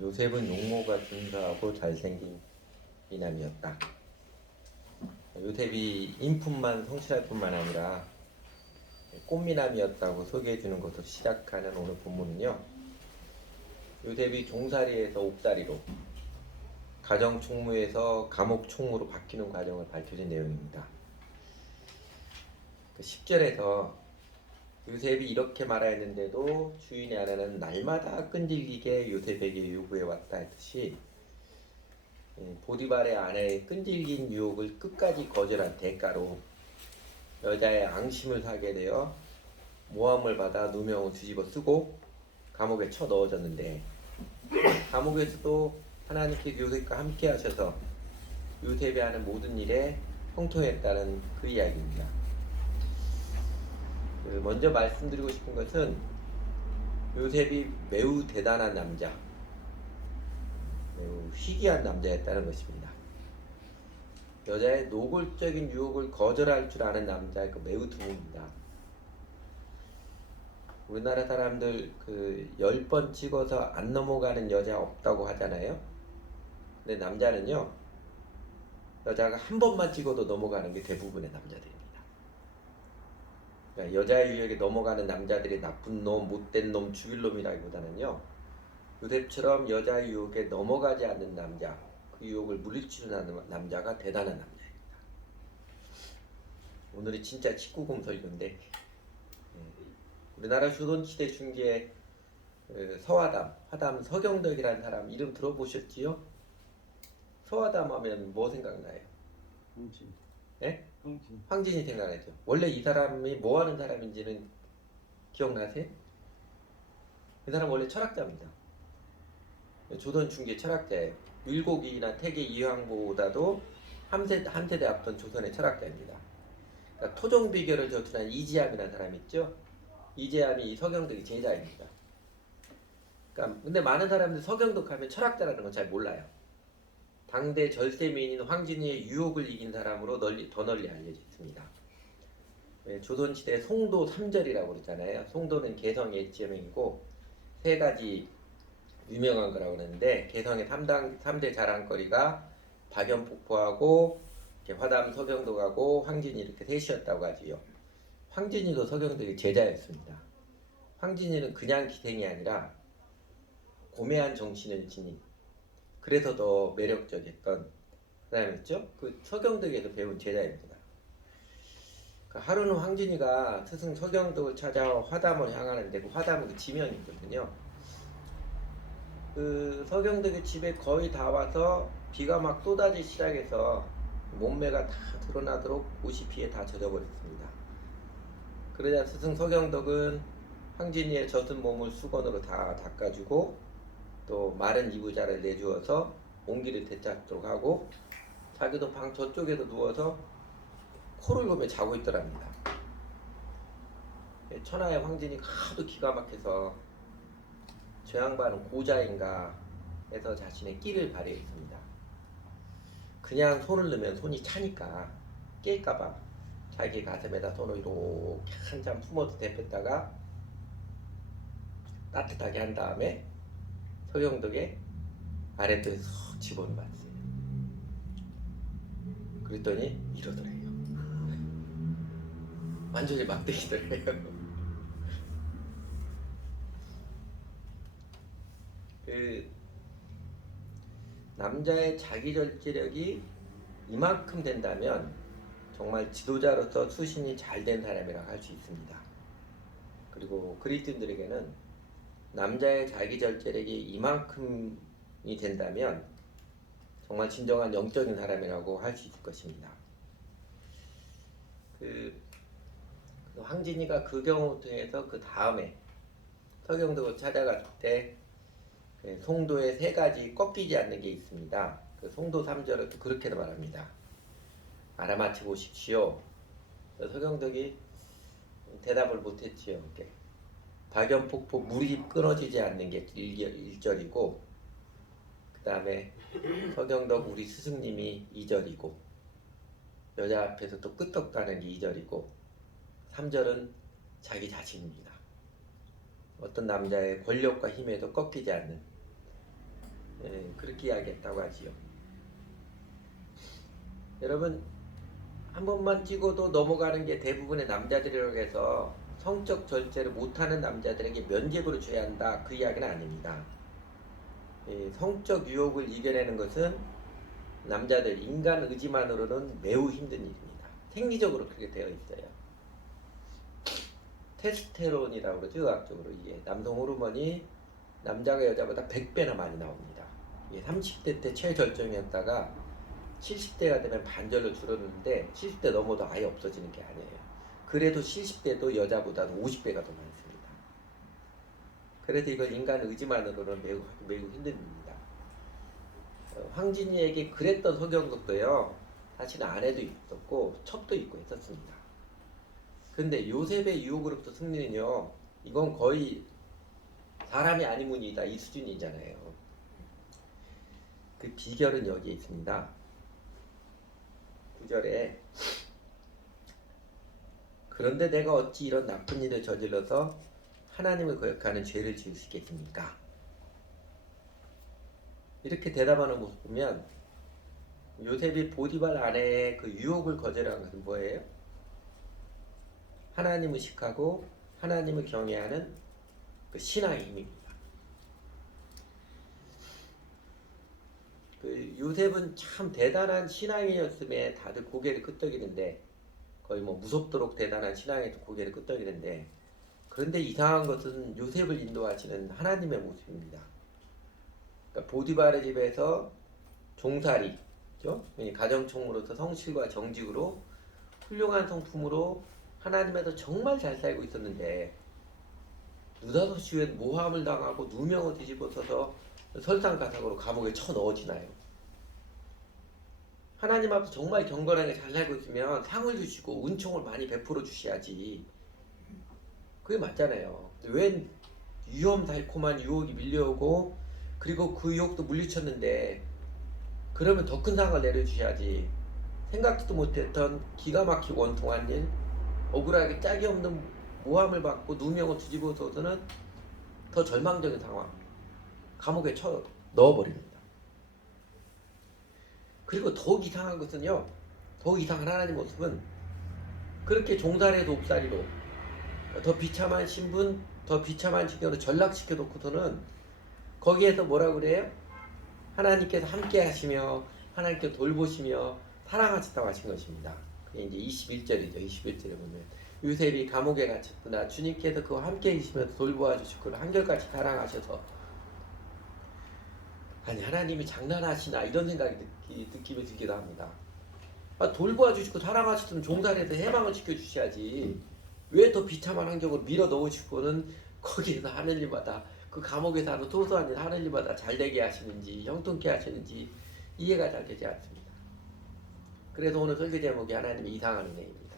요셉은 용모가 준수하고 잘생긴 미남이었다. 요셉이 인품만 성실할 뿐만 아니라 꽃미남이었다고 소개해주는 것으로 시작하는 오늘 본문은요, 요셉이 종살이에서 옥살이로, 가정총무에서 감옥총무로 바뀌는 과정을 밝혀진 내용입니다. 10절에서 요셉이 이렇게 말하였는데도 주인의 아내는 날마다 끈질기게 요셉에게 요구해왔다 했듯이, 보디발의 아내의 끈질긴 유혹을 끝까지 거절한 대가로 여자의 앙심을 사게 되어 모함을 받아 누명을 뒤집어 쓰고 감옥에 쳐 넣어졌는데, 감옥에서도 하나님께서 요셉과 함께 하셔서 요셉이 하는 모든 일에 형통했다는 그 이야기입니다. 먼저 말씀드리고 싶은 것은 요셉이 매우 대단한 남자, 매우 희귀한 남자였다는 것입니다. 여자의 노골적인 유혹을 거절할 줄 아는 남자가 매우 드뭅니다. 우리나라 사람들 10번 찍어서 안 넘어가는 여자 없다고 하잖아요. 근데 남자는요, 여자가 한 번만 찍어도 넘어가는 게 대부분의 남자들입니다. 그러니까 여자의 유혹에 넘어가는 남자들이 나쁜 놈, 못된 놈, 죽일 놈이라기보다는요, 요셉처럼 여자의 유혹에 넘어가지 않는 남자, 그 유혹을 물리치는 남자가 대단한 남자입니다. 오늘이 진짜 19금 설교인데, 우리나라 조선시대 중기에 서화담, 화담 서경덕이라는 사람 이름 들어보셨지요? 서화담 하면 뭐 생각나요? 황진. 네? 황진. 황진이 생각나죠. 원래 이 사람이 뭐 하는 사람인지는 기억나세요? 이 사람 원래 철학자입니다. 조선 중기 철학자예요. 율곡이나 태계 이황보다도 한 세대 앞선 조선의 철학자입니다. 그러니까 토종비결을 저술한 이지함이라는 사람이 있죠. 이지함이 서경덕의 제자입니다. 그러니까 근데 많은 사람들이 서경덕 하면 철학자라는 건 잘 몰라요. 당대 절세미인인 황진이의 유혹을 이긴 사람으로 더 널리 알려져 있습니다. 조선시대 송도 3절이라고 그러잖아요. 송도는 개성의 지명이고 세 가지 유명한 거라고 그러는데, 개성의 3대 자랑거리가 박연폭포하고 화담 서경덕하고 황진이 이렇게 셋이었다고 하지요. 황진이도 서경덕의 제자였습니다. 황진이는 그냥 기생이 아니라 고매한 정신을 지닌, 그래서 더 매력적이었던 사람이었죠. 그 서경덕에서 배운 제자입니다. 하루는 황진이가 스승 서경덕을 찾아 화담을 향하는데, 그 화담은 그 지명이거든요. 그 서경덕의 집에 거의 다 와서 비가 막 쏟아지기 시작해서 몸매가 다 드러나도록 옷이 비에 다 젖어버렸습니다. 그러자 스승 서경덕은 황진이의 젖은 몸을 수건으로 다 닦아주고 또 마른 이부자를 내주어서 온기를 되찾도록 하고, 자기도 방 저쪽에서 누워서 코를 골며 자고 있더랍니다. 천하의 황진이 하도 기가 막혀서 저 양반은 고자인가 해서 자신의 끼를 발휘했습니다. 그냥 손을 넣으면 손이 차니까 깰까봐 자기 가슴에다 손을 이렇게 한참 품어서 대폈다가 따뜻하게 한 다음에 서경덕의 아랫도에 쏙 집어넣었어요. 그랬더니 이러더래요. 완전히 막대기더래요. 그 남자의 자기 절제력이 이만큼 된다면 정말 지도자로서 수신이 잘 된 사람이라고 할 수 있습니다. 그리고 그리스도인들에게는 남자의 자기 절제력이 이만큼이 된다면 정말 진정한 영적인 사람이라고 할 수 있을 것입니다. 그 황진이가 그 경우 통해서 그 다음에 서경덕을 찾아갈 때 송도에 세 가지 꺾이지 않는 게 있습니다. 그 송도 3절을 그렇게도 말합니다. 알아맞혀 보십시오. 서경덕이 대답을 못했지요. 박연폭포 물이 끊어지지 않는 게 1절이고, 그 다음에 서경덕 우리 스승님이 2절이고, 여자 앞에서 또 끄떡 가는 게 2절이고, 3절은 자기 자신입니다. 어떤 남자의 권력과 힘에도 꺾이지 않는, 그렇게 이야기했다고 하지요. 여러분 한 번만 찍어도 넘어가는 게 대부분의 남자들이라고 해서 성적 절제를 못하는 남자들에게 면죄부를 줘야 한다, 그 이야기는 아닙니다. 성적 유혹을 이겨내는 것은 남자들 인간 의지만으로는 매우 힘든 일입니다. 생리적으로 그렇게 되어 있어요. 테스테론이라고 그러죠, 의학적으로. 이게 남성 호르몬이 남자가 여자보다 100배나 많이 나옵니다. 이게 30대 때 최절정이었다가 70대가 되면 반절로 줄어드는데 70대 넘어도 아예 없어지는 게 아니에요. 그래도 70대도 여자보다는 50배가 더 많습니다. 그래서 이걸 인간 의지만으로는 매우 힘든 일입니다. 황진이에게 그랬던 서경석도요, 사실 아내도 있었고 첩도 있고 했었습니다. 근데 요셉의 유혹으로부터 승리는요, 이건 거의 사람이 아니문이다, 이 수준이잖아요. 그 비결은 여기에 있습니다. 9절에 그런데 내가 어찌 이런 나쁜 일을 저질러서 하나님을 거역하는 죄를 지을 수 있겠습니까? 이렇게 대답하는 모습 보면 요셉이 보디발 아내의 그 유혹을 거절한 것은 뭐예요? 하나님을 의식하고 하나님을 경외하는 그 신앙의 힘입니다. 그 요셉은 참 대단한 신앙이었음에 다들 고개를 끄덕이는데, 거의 뭐 무섭도록 대단한 신앙에도 고개를 끄덕이는데, 그런데 이상한 것은 요셉을 인도하시는 하나님의 모습입니다. 그러니까 보디발의 집에서 종살이, 가정총무로서 성실과 정직으로 훌륭한 성품으로 하나님에서 정말 잘 살고 있었는데, 느닷없이 왜 모함을 당하고 누명을 뒤집어서서 설상가상으로 감옥에 쳐 넣어지나요? 하나님 앞에 정말 경건하게 잘 살고 있으면 상을 주시고 은총을 많이 베풀어 주셔야지. 그게 맞잖아요. 왜 위험달콤한 유혹이 밀려오고, 그리고 그 유혹도 물리쳤는데, 그러면 더 큰 상을 내려주셔야지. 생각지도 못했던 기가 막히고 원통한 일, 억울하게 짝이 없는 모함을 받고 누명을 뒤집어서는 더 절망적인 상황, 감옥에 쳐 넣어버립니다. 그리고 더욱 이상한 것은요, 더욱 이상한 하나님 모습은 그렇게 종살이도 옵살이로 더 비참한 신분, 더 비참한 지경으로 전락시켜 놓고서는 거기에서 뭐라고 그래요? 하나님께서 함께 하시며 하나님께서 돌보시며 사랑하셨다고 하신 것입니다. 그게 이제 21절이죠. 21절에 보면 요셉이 감옥에 갇혔구나, 주님께서 그와 함께 계시면서 돌보아 주시고 그를 한결같이 사랑하셔서, 아니 하나님이 장난하시나 이런 생각이 느낌이 들기도 합니다. 돌보아 주시고 사랑하시던 종살이에서 해방을 시켜주셔야지, 왜 더 비참한 환경으로 밀어 넣으시고는 거기에서 하는 일마다, 그 감옥에서 하는 소소한 일 하는 일마다 잘되게 하시는지 형통케 하시는지 이해가 잘 되지 않습니다. 그래서 오늘 설교 제목이 하나님의 이상한 은혜입니다.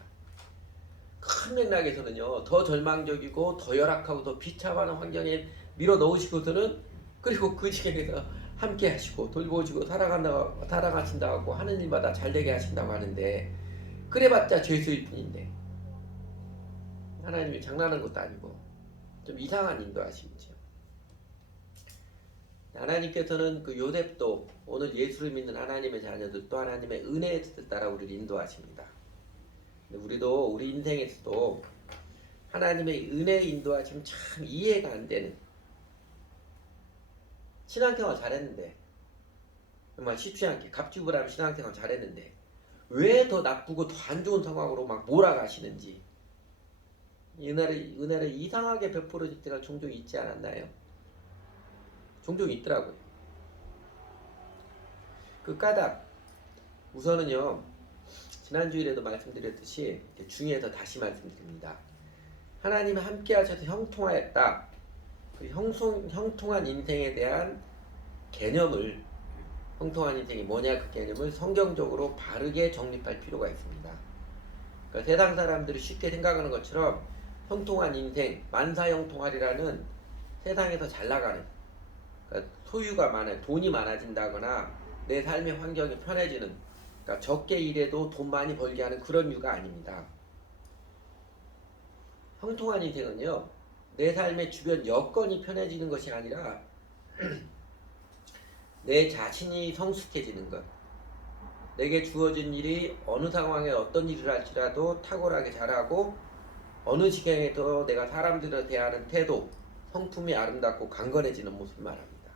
큰 맥락에서는요, 더 절망적이고 더 열악하고 더 비참한 환경에 밀어 넣으시고서는, 그리고 그 지경에서 함께 하시고 돌보시고 사랑하신다고 하는 일마다 잘되게 하신다고 하는데, 그래봤자 죄수일 뿐인데 하나님이 장난하는 것도 아니고 좀 이상한 인도하심이죠. 하나님께서는 그 요셉도 오늘 예수를 믿는 하나님의 자녀들도 하나님의 은혜의 뜻을 따라 우리를 인도하십니다. 우리도 우리 인생에서도 하나님의 은혜의 인도하심 참 이해가 안 되는, 신앙생활 잘했는데, 정말 쉽지 않게 갑주부라면 신앙생활 잘했는데 왜 더 나쁘고 더 안 좋은 상황으로 막 몰아가시는지, 은혜를 이상하게 베풀어질 때가 종종 있지 않았나요? 종종 있더라고요. 그 까닭, 우선은요, 지난주일에도 말씀드렸듯이 중에서 다시 말씀드립니다. 하나님이 함께 하셔서 형통하였다. 그 형통한 인생에 대한 개념을, 형통한 인생이 뭐냐, 그 개념을 성경적으로 바르게 정립할 필요가 있습니다. 그러니까 세상 사람들이 쉽게 생각하는 것처럼 형통한 인생, 만사형통하리라는, 세상에서 잘 나가는, 그러니까 소유가 많아요, 돈이 많아진다거나 내 삶의 환경이 편해지는, 그러니까 적게 일해도 돈 많이 벌게 하는 그런 이유가 아닙니다. 형통한 인생은요, 내 삶의 주변 여건이 편해지는 것이 아니라 내 자신이 성숙해지는 것, 내게 주어진 일이 어느 상황에 어떤 일을 할지라도 탁월하게 잘하고 어느 지경에도 내가 사람들을 대하는 태도, 성품이 아름답고 강건해지는 모습을 말합니다.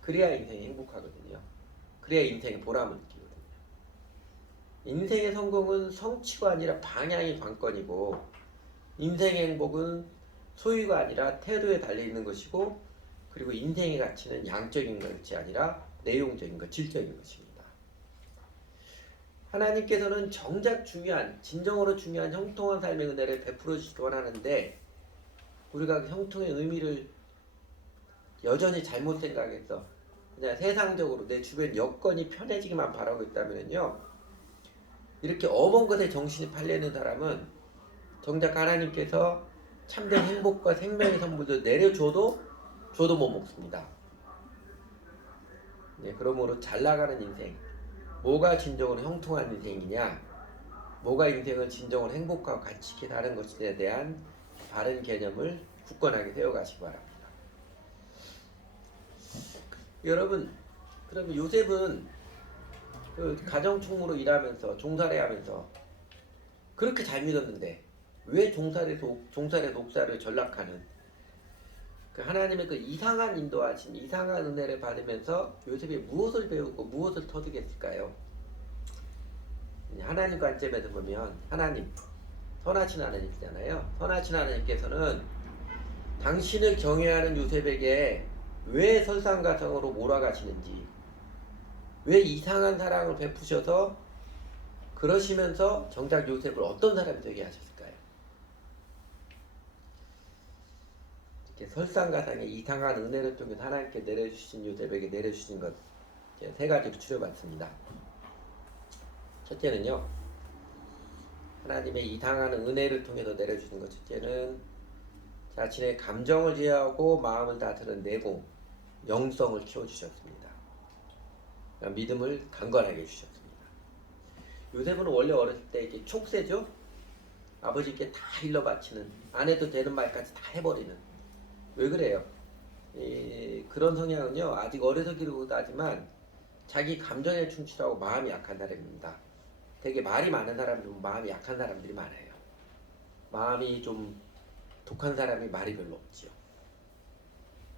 그래야 인생이 행복하거든요. 그래야 인생의 보람을 느끼거든요. 인생의 성공은 성취가 아니라 방향이 관건이고, 인생의 행복은 소유가 아니라 태도에 달려있는 것이고, 그리고 인생의 가치는 양적인 것이 아니라 내용적인 것, 질적인 것입니다. 하나님께서는 정작 중요한, 진정으로 중요한 형통한 삶의 은혜를 베풀어 주시기 원하는데, 우리가 그 형통의 의미를 여전히 잘못 생각해서 그냥 세상적으로 내 주변 여건이 편해지기만 바라고 있다면요, 이렇게 어번 것에 정신이 팔리는 사람은 정작 하나님께서 참된 행복과 생명의 선물을 내려줘도 못 먹습니다. 네, 그러므로 잘 나가는 인생, 뭐가 진정으로 형통한 인생이냐, 뭐가 인생을 진정으로 행복하고 가치 있게 사는 것에 대한 바른 개념을 굳건하게 세워가시기 바랍니다. 여러분, 그러면 요셉은 그 가정총무로 일하면서 종살이 하면서 그렇게 잘 믿었는데 왜 종살에서 옥살을 전락하는 그 하나님의 그 이상한 인도하심, 이상한 은혜를 받으면서 요셉이 무엇을 배우고 무엇을 터득했을까요? 하나님 관점에서 보면 하나님, 선하신 하나님이잖아요. 선하신 하나님께서는 당신을 경외하는 요셉에게 왜 설상가상으로 몰아가시는지, 왜 이상한 사랑을 베푸셔서 그러시면서 정작 요셉을 어떤 사람이 되게 하셨을까요? 이렇게 설상가상의 이상한 은혜를 통해 하나님께 내려주신 요셉에게 내려주신 것 세 가지로 추려봤습니다. 첫째는요, 하나님의 이상한 은혜를 통해서 내려주신 것. 첫째는 자신의 감정을 제어하고 마음을 다스리는 내공, 영성을 키워주셨습니다. 믿음을 강건하게 해주셨습니다. 요셉은 원래 어렸을 때 이렇게 촉새죠? 아버지께 다 일러 바치는, 안 해도 되는 말까지 다 해버리는. 왜 그래요? 그런 성향은요, 아직 어려서 기르고 하지만 자기 감정에 충실하고 마음이 약한 사람입니다. 되게 말이 많은 사람들은 마음이 약한 사람들이 많아요. 마음이 좀 독한 사람이 말이 별로 없지요.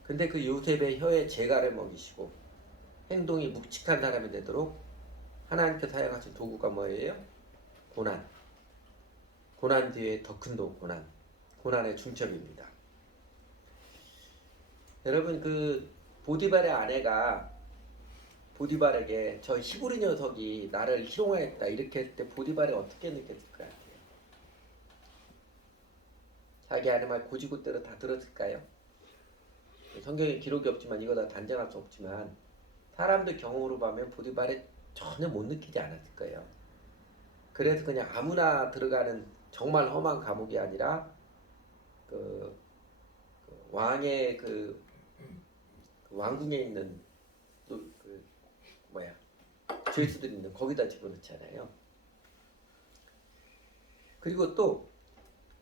근데 그 요셉의 혀에 재갈을 먹이시고 행동이 묵직한 사람이 되도록 하나님께 사용하신 도구가 뭐예요? 고난. 고난 뒤에 더 큰 고난. 고난의 중첩입니다. 여러분, 그 보디발의 아내가 보디발에게 저 히브리 녀석이 나를 희롱하였다 이렇게 했을 때 보디발이 어떻게 느꼈을 것 같아요? 자기 하는 말 고지고대로 다 들었을까요? 성경에 기록이 없지만 이거 다 단정할 수 없지만 사람들 경험으로 보면 보디발이 전혀 못 느끼지 않았을 거예요. 그래서 그냥 아무나 들어가는 정말 험한 감옥이 아니라 그 왕의 그 왕궁에 있는 그 뭐야 죄수들이 있는 거기다 집어넣잖아요. 그리고 또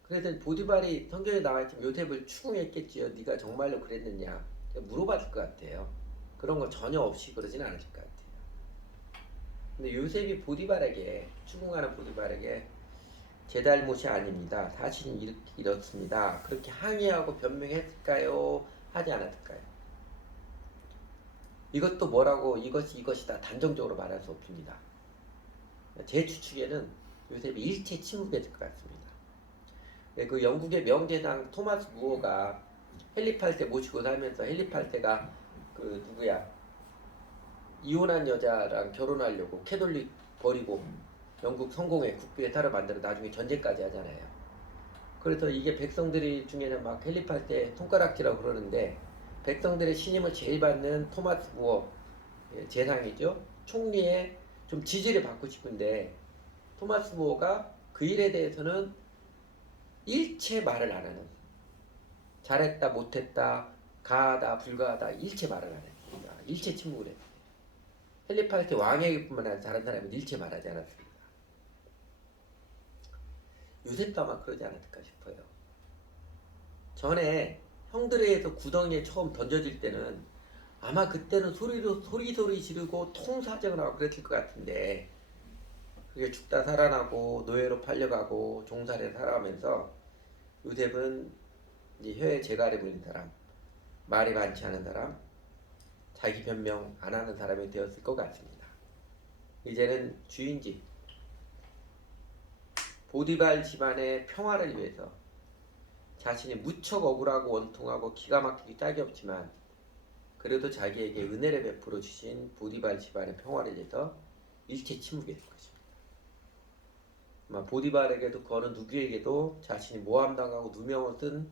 그래서 보디발이 성경에 나와있지만 요셉을 추궁했겠지요. 네가 정말로 그랬느냐 물어봤을 것 같아요. 그런 거 전혀 없이 그러진 않았을 것 같아요. 근데 요셉이 보디발에게 추궁하는 보디발에게 제 잘못이 아닙니다. 사실은 이렇습니다. 그렇게 항의하고 변명했을까요? 하지 않았을까요? 이것도 뭐라고 이것이다 단정적으로 말할 수 없습니다. 제 추측에는 요셉이 일체 침묵했을 것 같습니다. 그 영국의 명재상 토마스 무어가 헨리 8세 모시고 살면서 헨리 8세가 그 누구야 이혼한 여자랑 결혼하려고 캐톨릭 버리고 영국 성공의 국부의 탈을 만들어 나중에 전쟁까지 하잖아요. 그래서 이게 백성들이 중에는 막 헨리 8세 손가락질하고 그러는데 백성들의 신임을 제일 받는 토마스 무어 재상이죠. 총리의 좀 지지를 받고 싶은데 토마스 무어가 그 일에 대해서는 일체 말을 안 하는, 잘했다 못했다 가하다 불가하다 일체 말을 안 했습니다. 일체 침묵을 했습니다. 헨리 8세 왕에게뿐만 아니라 다른 사람은 일체 말하지 않았습니다. 요셉도 아마 그러지 않았을까 싶어요. 전에 형들에 의해서 구덩이에 처음 던져질 때는 아마 그때는 소리 지르고 통사정을 하고 그랬을 것 같은데, 그게 죽다 살아나고 노예로 팔려가고 종살이 살아가면서 요셉은 이제 혀에 재갈이 물린 사람, 말이 많지 않은 사람, 자기 변명 안 하는 사람이 되었을 것 같습니다. 이제는 주인집 보디발 집안의 평화를 위해서 자신이 무척 억울하고 원통하고 기가 막히기 짝이 없지만 그래도 자기에게 은혜를 베풀어 주신 보디발 집안의 평화를 위해서 일체 침묵했을 것입니다. 아마 보디발에게도 그 어느 누구에게도 자신이 모함당하고 누명을 쓴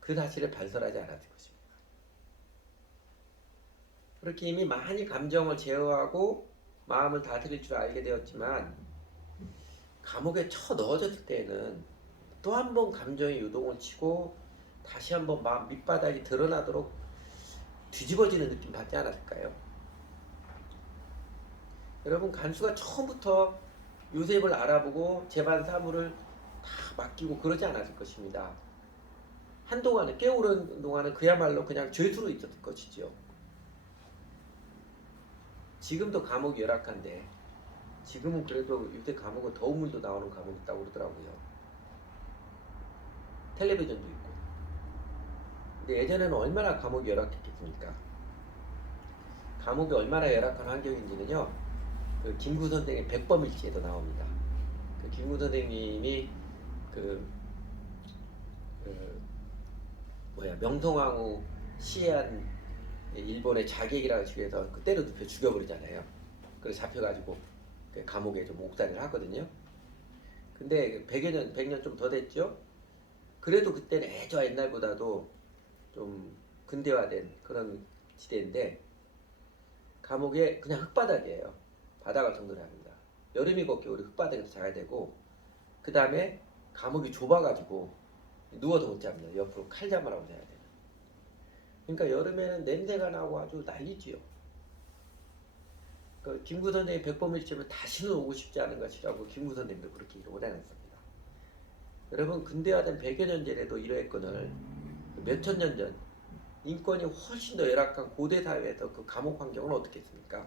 그 사실을 발설하지 않았을 것입니다. 그렇게 이미 많이 감정을 제어하고 마음을 다스릴 줄 알게 되었지만 감옥에 쳐 넣어졌을 때에는 또 한 번 감정의 요동을 치고 다시 한번 마음 밑바닥이 드러나도록 뒤집어지는 느낌 받지 않았을까요? 여러분, 간수가 처음부터 요셉을 알아보고 재반 사무를 다 맡기고 그러지 않았을 것입니다. 한동안은 깨오른 동안은 그야말로 그냥 죄수로 있었을 것이지요. 지금도 감옥이 열악한데 지금은 그래도 요새 감옥은 더운 물도 나오는 감옥이 있다고 그러더라고요. 텔레비전도 있고. 근데 예전에는 얼마나 감옥이 열악했겠습니까? 감옥이 얼마나 열악한 환경인지는요, 그 김구 선생의 백범일지에도 나옵니다. 그 김구 선생님이 그, 그 명성황후 시해한 일본의 자객이라고 해서 그 때려 눕혀 죽여버리잖아요. 그래서 잡혀가지고 그 감옥에 좀 옥살이를 하거든요. 근데 100년 좀 더 됐죠. 그래도 그때는 애저 옛날보다도 좀 근대화된 그런 시대인데 감옥에 그냥 흙바닥이에요. 바닥을 정돈을 합니다. 여름이고 겨울이 흙바닥에서 자야 되고 그 다음에 감옥이 좁아가지고 누워도 못 잡니다. 옆으로 칼잠을 하고 자야 돼요. 그러니까 여름에는 냄새가 나고 아주 난리지요. 그 김구 선생의 백범일집을 다시는 오고 싶지 않은 것이라고 김구 선생도 그렇게 기록을 해놨습니다. 여러분, 근대화된 100여 년 전에도 이러했거늘 몇천 년 전 인권이 훨씬 더 열악한 고대 사회에서 그 감옥 환경은 어떻겠습니까?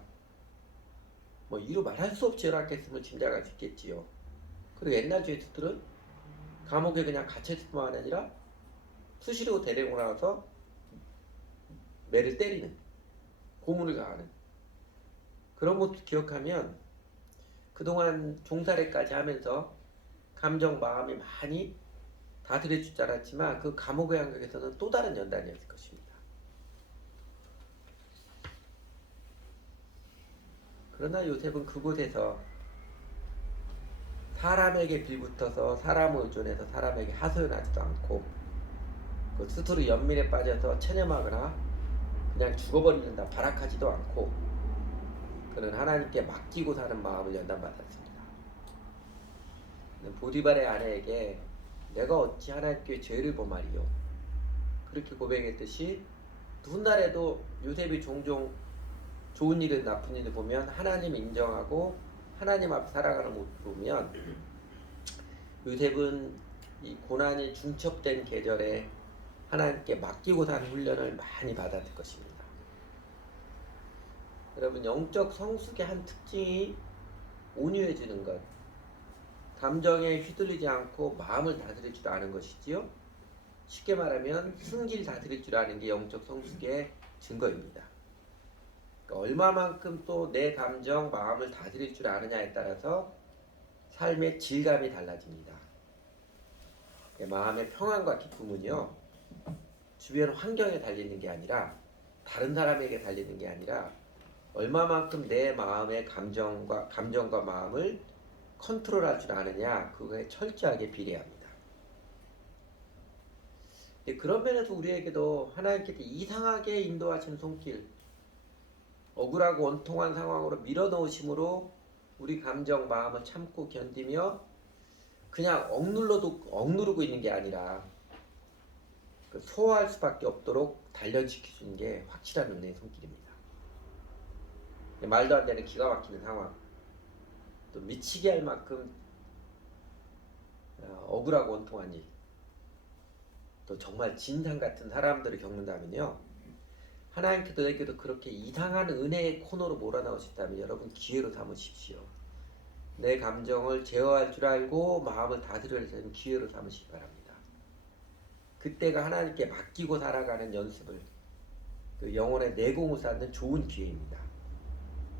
뭐 이루 말할 수 없이 열악했음을 짐작할 수 있겠지요. 그리고 옛날 죄수들은 감옥에 그냥 갇혀있을 뿐만 아니라 수시로 데리고 나와서 매를 때리는, 고문을 가하는 그런 것도 기억하면 그동안 종살이까지 하면서 감정 마음이 많이 다스려질 줄 알았지만 그 감옥의 환경에서는 또 다른 연단이었을 것입니다. 그러나 요셉은 그곳에서 사람에게 빌붙어서 사람을 의존해서 사람에게 하소연하지도 않고 그 스스로 연민에 빠져서 체념하거나 그냥 죽어버린다 발악하지도 않고 그는 하나님께 맡기고 사는 마음을 연단받았습니다. 보디발의 아내에게 내가 어찌 하나님께 죄를 범하리요 그렇게 고백했듯이 훗날에도 요셉이 종종 좋은 일을 나쁜 일을 보면 하나님 인정하고 하나님 앞에 살아가는 모습을 보면 요셉은 이 고난이 중첩된 계절에 하나님께 맡기고 사는 훈련을 많이 받았을 것입니다. 여러분, 영적 성숙의 한 특징이 온유해지는 것, 감정에 휘둘리지 않고 마음을 다스릴 줄 아는 것이지요. 쉽게 말하면 승기를 다스릴 줄 아는 게 영적 성숙의 증거입니다. 그러니까 얼마만큼 또 내 감정, 마음을 다스릴 줄 아느냐에 따라서 삶의 질감이 달라집니다. 마음의 평안과 기쁨은요, 주변 환경에 달리는 게 아니라 다른 사람에게 달리는 게 아니라 얼마만큼 내 마음의 감정과 마음을 컨트롤할 줄 아느냐, 그거에 철저하게 비례합니다. 그런 면에서 우리에게도 하나님께서 이상하게 인도하신 손길, 억울하고 원통한 상황으로 밀어넣으심으로 우리 감정, 마음을 참고 견디며 그냥 억누르고 있는 게 아니라 소화할 수밖에 없도록 단련시켜주는 게 확실한 은혜의 손길입니다. 말도 안 되는 기가 막히는 상황, 또 미치게 할 만큼 억울하고 원통한 일, 또 정말 진상 같은 사람들을 겪는다면요, 하나님께도 내게도 그렇게 이상한 은혜의 코너로 몰아넣으셨다면 여러분 기회로 삼으십시오. 내 감정을 제어할 줄 알고 마음을 다스려야 되는 기회로 삼으시기 바랍니다. 그때가 하나님께 맡기고 살아가는 연습을, 그 영혼의 내공을 쌓는 좋은 기회입니다.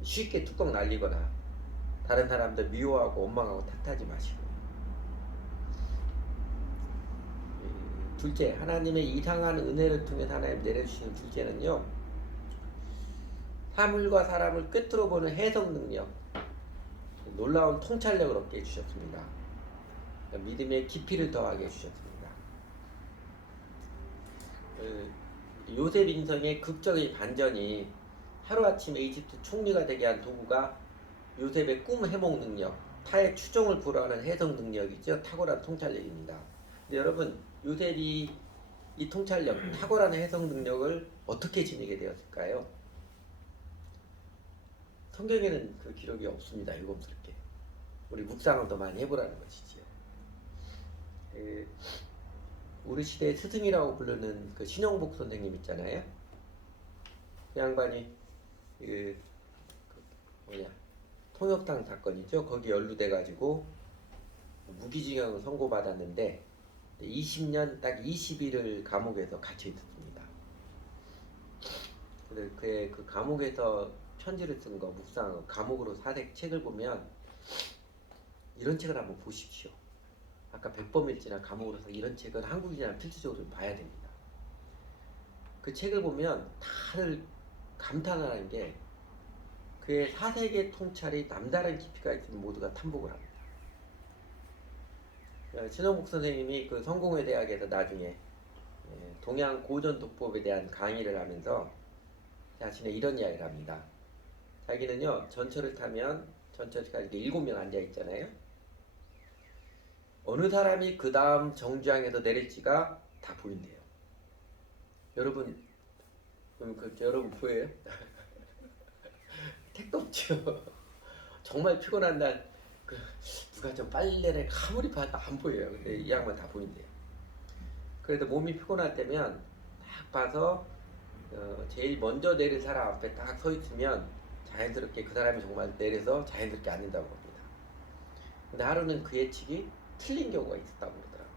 쉽게 뚜껑 날리거나 다른 사람들 미워하고 원망하고 탓하지 마시고. 둘째, 하나님의 이상한 은혜를 통해 하나님 내려주시는 둘째는요, 사물과 사람을 끝으로 보는 해석 능력, 놀라운 통찰력을 얻게 해주셨습니다. 믿음의 깊이를 더하게 해주셨습니다. 요셉 인생의 극적인 반전이 하루아침에 이집트 총리가 되게 한 도구가 요셉의 꿈 해몽 능력, 타의 추종을 불허하는 해석 능력이죠. 탁월한 통찰력입니다. 근데 여러분, 요셉이 이 통찰력, 탁월한 해석 능력을 어떻게 지니게 되었을까요? 성경에는 그 기록이 없습니다. 유검스럽게. 우리 묵상을 더 많이 해보라는 것이지요. 우리 시대의 스승이라고 부르는 그 신영복 선생님 있잖아요. 그 양반이 통역당 사건이죠. 거기 연루돼 가지고 무기징역을 선고받았는데 20년 딱 20일을 감옥에서 갇혀 있었습니다. 그래서 그의 그 감옥에서 편지를 쓴 거 묵상 감옥으로 사색 책을 보면 이런 책을 한번 보십시오. 아까 백범일지나 감옥으로서 이런 책은 한국인이나 필수적으로 봐야 됩니다. 그 책을 보면 다들 감탄하는 게 그의 사색의 통찰이 남다른 깊이가 있으면 모두가 탐복을 합니다. 신영복 선생님이 그 성공회 대학에서 나중에 동양 고전 독법에 대한 강의를 하면서 자신의 이런 이야기를 합니다. 자기는요, 전철을 타면 전철가 이렇게 7명 앉아 있잖아요. 어느 사람이 그 다음 정류장에서 내릴지가 다 보인대요. 여러분, 여러분 보여요? 택도 없죠. 정말 피곤한 날, 누가 좀 빨리 내려 아무리 봐도 안 보여요. 근데 이 양반 다 보인대요. 그래도 몸이 피곤할 때면 딱 봐서 제일 먼저 내릴 사람 앞에 딱 서 있으면 자연스럽게 그 사람이 정말 내려서 자연스럽게 앉는다고 합니다. 근데 하루는 그 예측이 틀린 경우가 있었다고 그러더라고요.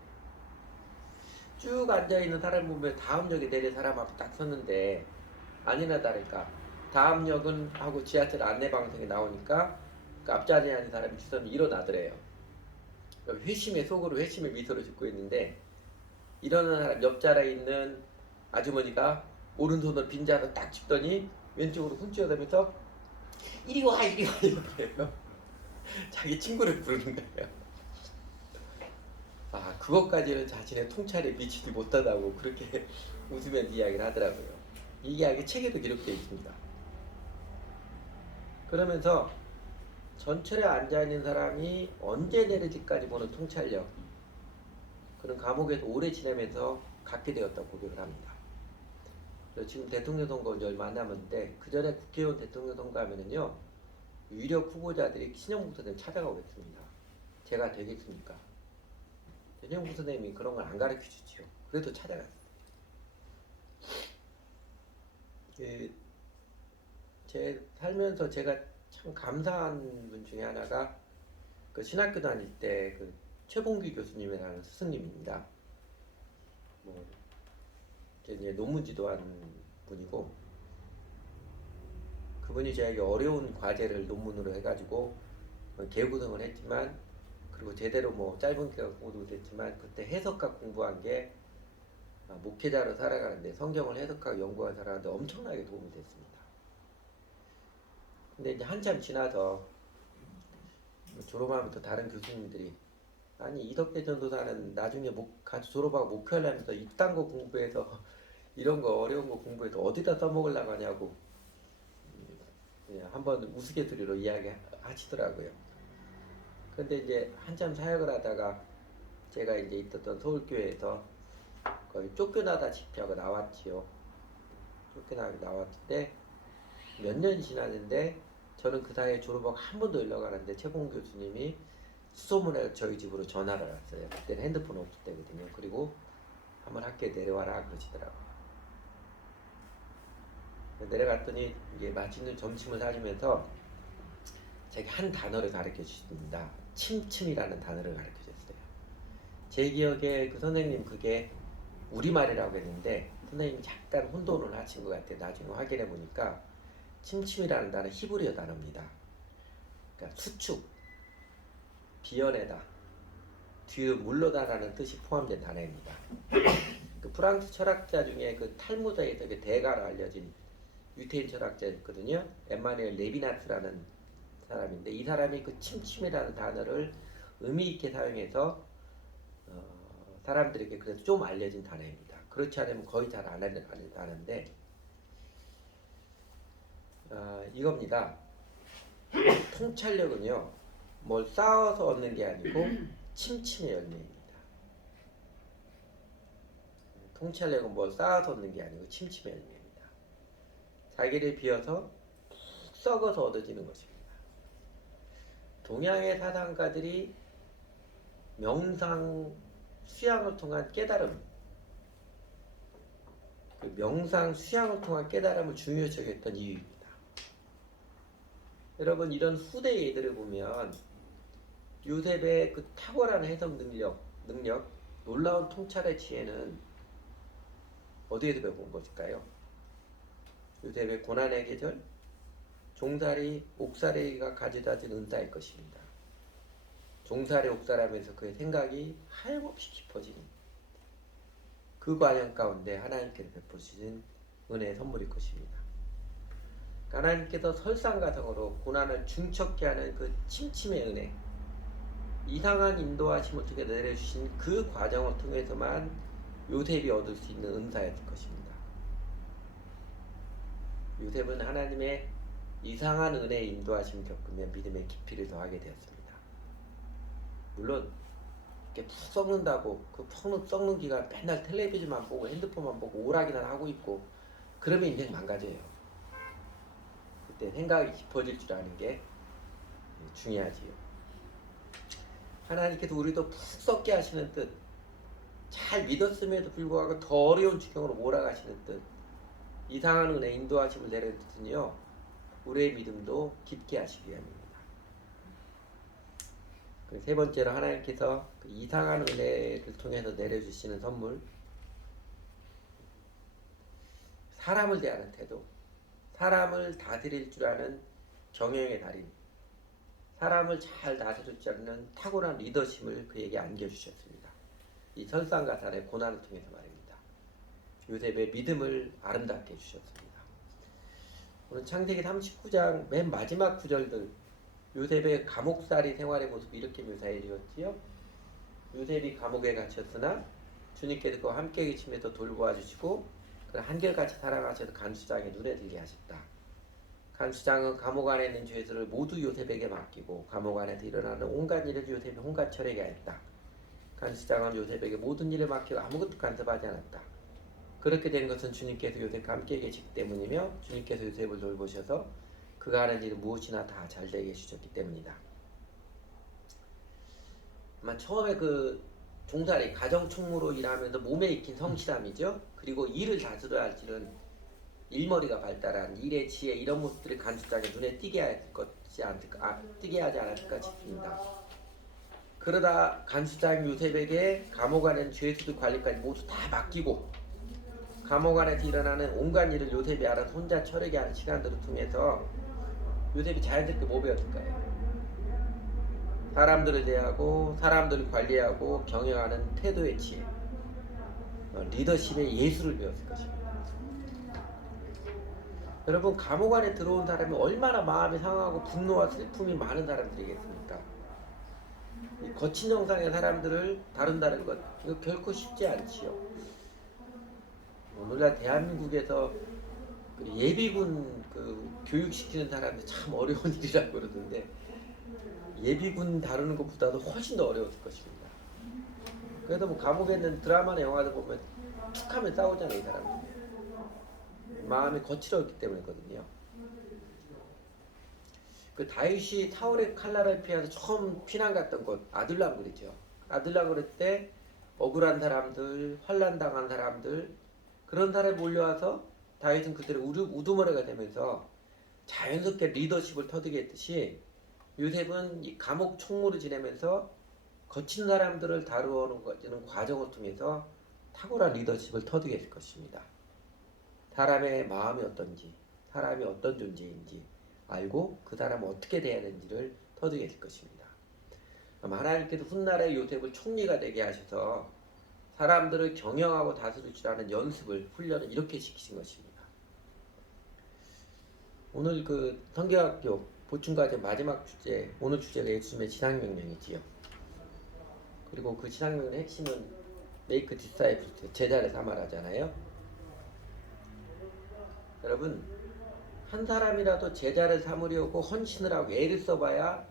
쭉 앉아있는 사람 보면 다음 역에 내릴 사람 앞에 딱 섰는데 아니나 다를까 다음 역은 하고 지하철 안내방송에 나오니까 그 앞자리에 앉은 사람이 주섬 일어나더래요. 회심의 속으로 회심의 미소를 짓고 있는데 일어나는 사람 옆자리에 있는 아주머니가 오른손으로 빈자로 딱 짚더니 왼쪽으로 훔쳐가면서 이리 와 이리 와 이렇게 자기 친구를 부르는 거예요. 아, 그것까지는 자신의 통찰에 미치지 못하다고 그렇게 웃으면서 이야기를 하더라고요. 이 이야기 책에도 기록되어 있습니다. 그러면서 전철에 앉아있는 사람이 언제 내릴지까지 보는 통찰력, 그런 감옥에서 오래 지내면서 갖게 되었다고 고백을 합니다. 그래서 지금 대통령 선거 이제 얼마 안 남았는데 그 전에 국회의원 대통령 선거하면은요, 유력 후보자들이 신영복 선생님 찾아가겠습니다. 제가 되겠습니까? 신영복 선생님이 그런 걸 안 가르쳐 주지요. 그래도 찾아갔어요. 제 살면서 제가 참 감사한 분 중에 하나가 그 신학교 다닐 때 그 최봉기 교수님이라는 스승님입니다. 뭐 이제 논문 지도한 분이고 그분이 저에게 어려운 과제를 논문으로 해가지고 개구성을 했지만 그리고 제대로 뭐 짧은 기간 공부도 됐지만 그때 해석학 공부한 게 목회자로 살아가는데 성경을 해석하고 연구하고 살아가는데 엄청나게 도움이 됐습니다. 근데 이제 한참 지나서 졸업하면서 다른 교수님들이 아니 이덕재 전도사는 나중에 졸업하고 목회하려면서 이딴 거 공부해서 이런 거 어려운 거 공부해서 어디다 써먹으려고 하냐고 한번 우스갯소리로 이야기하시더라고요. 근데 이제 한참 사역을 하다가 제가 이제 있었던 서울교회에서 거의 쫓겨나다시피 하고 나왔지요. 쫓겨나고 나왔는데 몇 년이 지났는데 저는 그 사이에 졸업하고 한 번도 연락 안 했는데 최봉 교수님이 수소문에 저희 집으로 전화를 왔어요. 그때는 핸드폰 없을 때거든요. 그리고 한번 학교에 내려와라 그러시더라고요. 내려갔더니 이게 맛있는 점심을 사주면서 제가 한 단어를 가르쳐 주십니다. 침침이라는 단어를 가르쳐 줬어요. 제 기억에 그 선생님 그게 우리말이라고 했는데 선생님이 약간 혼돈을 하신 것 같아요. 나중에 확인해 보니까 침침이라는 단어 히브리어 단어입니다. 그러니까 수축, 비연해다, 뒤로 물러다라는 뜻이 포함된 단어입니다. 그 프랑스 철학자 중에 그 탈무드에서 그 대가로 알려진 유태인 철학자였거든요. 엠마누엘 레비나스라는 사람인데 이 사람이 그 침침이라는 단어를 의미 있게 사용해서 사람들에게 그래도 좀 알려진 단어입니다. 그렇지 않으면 거의 잘 안 아는데 이겁니다. 통찰력은요, 뭘 쌓아서 얻는 게 아니고 침침의 열매입니다. 통찰력은 뭘 쌓아서 얻는 게 아니고 침침의 열매입니다. 자기를 비워서 푹 썩어서 얻어지는 것입니다. 동양의 사상가들이 명상, 수양을 통한 깨달음, 그 명상, 수양을 통한 깨달음을 중요시 여겼던 이유입니다. 여러분 이런 후대 예들을 보면 요셉의 그 탁월한 해석 능력, 놀라운 통찰의 지혜는 어디에서 배운 것일까요? 요셉의 고난의 계절, 종살이 옥살이가 가져다 준 은사일 것입니다. 종살이 옥살하면서 그의 생각이 하염없이 깊어지는 그 과정 가운데 하나님께서 베푸시는 은혜의 선물일 것입니다. 하나님께서 설상가성으로 고난을 중첩케 하는 그 침침의 은혜, 이상한 인도하심을 통해 내려주신 그 과정을 통해서만 요셉이 얻을 수 있는 은사였을 것입니다. 요셉은 하나님의 이상한 은혜의 인도하심을 겪으며 믿음의 깊이를 더하게 되었습니다. 물론 이렇게 푹 썩는다고 그 푹 썩는 기간 맨날 텔레비전만 보고 핸드폰만 보고 오락이나 하고 있고 그러면 인생 망가져요. 그때 생각이 깊어질 줄 아는 게 중요하지요. 하나님께서 우리도 푹 썩게 하시는 뜻, 잘 믿었음에도 불구하고 더 어려운 지경으로 몰아가시는 뜻, 이상한 은혜 인도하심을 내리는 뜻은요, 우리의 믿음도 깊게 하시기 위함입니다. 세 번째로 하나님께서 그 이상한 은혜를 통해서 내려주시는 선물, 사람을 대하는 태도, 사람을 다스릴 줄 아는 경영의 달인, 사람을 잘 다스릴 줄 아는 탁월한 리더십을 그에게 안겨주셨습니다. 이 설상가상의 고난을 통해서 말입니다. 요셉의 믿음을 아름답게 해주셨습니다. 오늘 창세기 39장 맨 마지막 구절들, 요셉의 감옥살이 생활의 모습을 이렇게 묘사해 주었지요. 요셉이 감옥에 갇혔으나 주님께서 그와 함께 계시면서 돌보아 주시고 그를 한결같이 사랑하셔서 간수장의 눈에 들게 하셨다. 간수장은 감옥 안에 있는 죄들을 모두 요셉에게 맡기고 감옥 안에서 일어나는 온갖 일을 요셉이 온갖 처리하게 하였다. 간수장은 요셉에게 모든 일을 맡기고 아무것도 간섭하지 않았다. 그렇게 된 것은 주님께서 요셉과 함께 계시기 때문이며 주님께서 요셉을 돌보셔서 그가 하는 일은 무엇이나 다 잘되게 해주셨기 때문이다. 아마 처음에 그 종살이 가정총무로 일하면서 몸에 익힌 성실함이죠. 그리고 일을 다스려야 할 줄은 일머리가 발달한 일의 지혜, 이런 모습들을 간수장의 눈에 띄게 하지 않았을까 싶습니다. 그러다 간수장 요셉에게 감옥 안에 죄수들 관리까지 모두 다 맡기고 감옥 안에서 일어나는 온갖 일을 요셉이 알아서 혼자 처리하게 하는 시간들을 통해서 요셉이 자연스럽게 뭐 배웠을까요? 사람들을 대하고 사람들을 관리하고 경영하는 태도의 지혜, 리더십의 예술을 배웠을 것입니다. 여러분, 감옥 안에 들어온 사람이 얼마나 마음이 상하고 분노와 슬픔이 많은 사람들이겠습니까? 이 거친 형상의 사람들을 다룬다는 것, 이거 결코 쉽지 않지요. 오늘날 대한민국에서 그 예비군 그 교육시키는 사람들 참 어려운 일이라고 그러던데, 예비군 다루는 것보다도 훨씬 더 어려웠을 것입니다. 그래도 뭐 감옥에 있는 드라마나 영화들 보면 툭하면 싸우잖아요, 이 사람들. 마음이 거칠었기 때문이거든요. 그 다윗이 사울의 칼날을 피해서 처음 피난 갔던 곳 아둘람 그랬죠. 아둘람 그럴 때 억울한 사람들, 환난 당한 사람들, 그런 사람이 몰려와서 다윗은 그들의 우두머리가 되면서 자연스럽게 리더십을 터득 했듯이 요셉은 이 감옥 총무를 지내면서 거친 사람들을 다루는 과정을 통해서 탁월한 리더십을 터득했을 것입니다. 사람의 마음이 어떤지, 사람이 어떤 존재인지 알고 그 사람을 어떻게 대해야 하는지를 터득했을 것입니다. 하나님께서 훗날에 요셉을 총리가 되게 하셔서 사람들을 경영하고 다스릴 줄 아는 연습을, 훈련을 이렇게 시키신 것입니다. 오늘 그 성경학교 보충과제 마지막 주제, 오늘 주제가 예수님의 지상명령이지요. 그리고 그 지상명령의 핵심은 Make disciples, 제자를 삼아라잖아요. 여러분, 한 사람이라도 제자를 삼으려고 헌신을 하고 애를 써봐야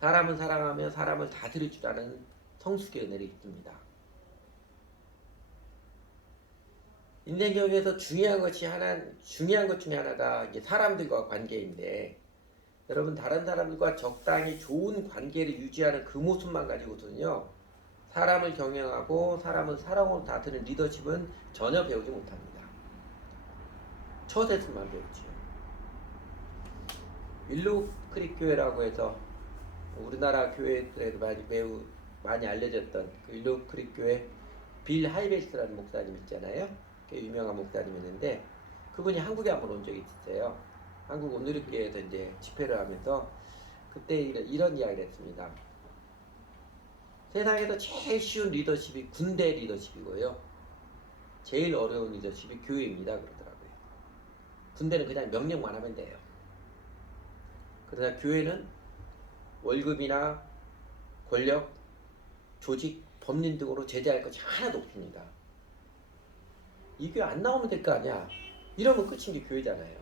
사람을 사랑하며 사람을 다스릴 줄 아는 성숙의 은혜를 입습니다. 인생 경영에서 중요한 것 중에 하나가 이게 사람들과 관계인데, 여러분 다른 사람들과 적당히 좋은 관계를 유지하는 그 모습만 가지고서는요, 사람을 경영하고 사람을 사랑으로 다스리는 리더십은 전혀 배우지 못합니다. 첫에서만 배우지요. 윌로우크릭 교회라고 해서 우리나라 교회들에도 매우 많이 알려졌던 그 윌로우크릭 교회 빌 하이베이스라는 목사님 있잖아요. 꽤 유명한 목사님이었는데 그분이 한국에 한번 온 적이 있어요. 한국 온누리교회에서 이제 집회를 하면서 그때 이런 이야기를 했습니다. 세상에서 제일 쉬운 리더십이 군대 리더십이고요. 제일 어려운 리더십이 교회입니다. 그러더라고요. 군대는 그냥 명령만 하면 돼요. 그러나 교회는 월급이나 권력, 조직, 법린 등으로 제재할 것이 하나도 없습니다. 이 교회 안 나오면 될 거 아니야. 이러면 끝인 게 교회잖아요.